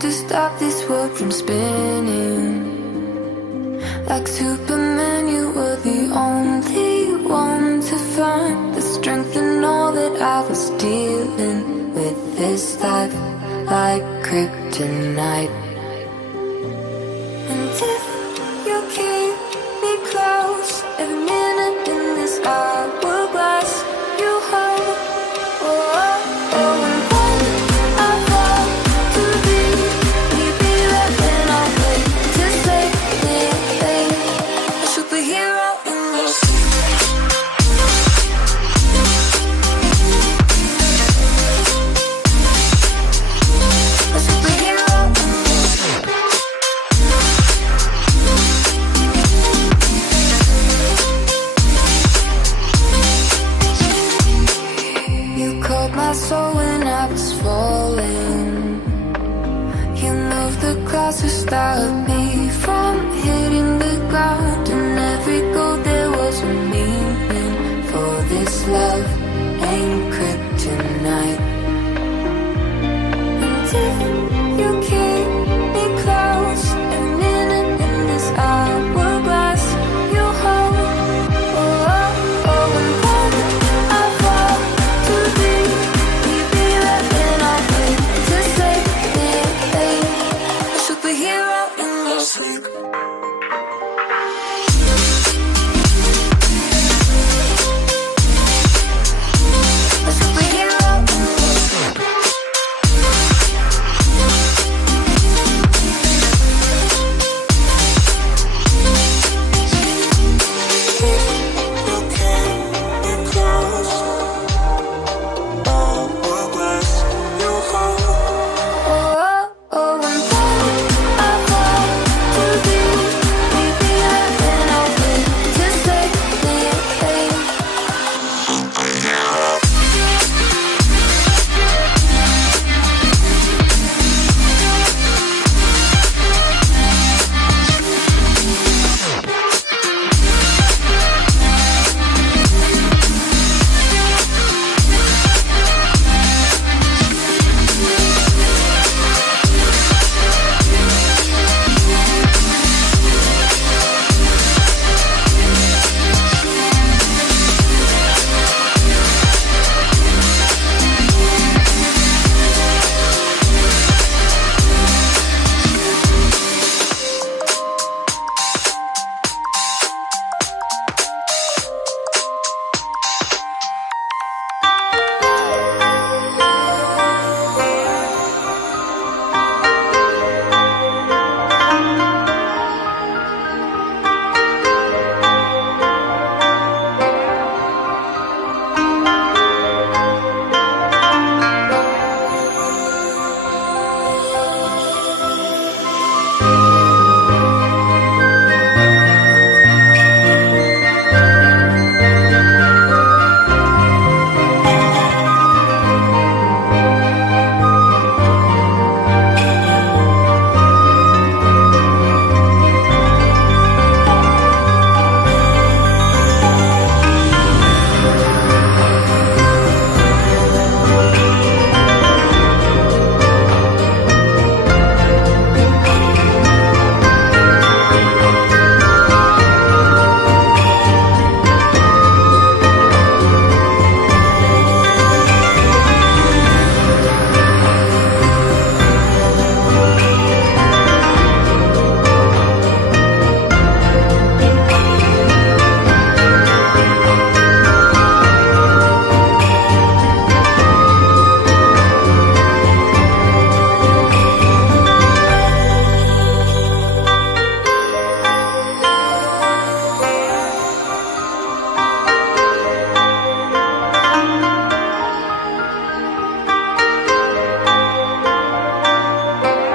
to stop this world from spinning. Like Superman, you were the only one to find the strength in all that I was dealing with this life, like kryptonite. And if you keep me close, every minute in this hourglass you hold. Oh, oh, oh, and when I fall to thee, we be right when I wait to say it, a superhero in your a superhero in you called my soul when I was falling. You moved the clouds to stop me from hitting the ground. And every goal there was a meaning for this love.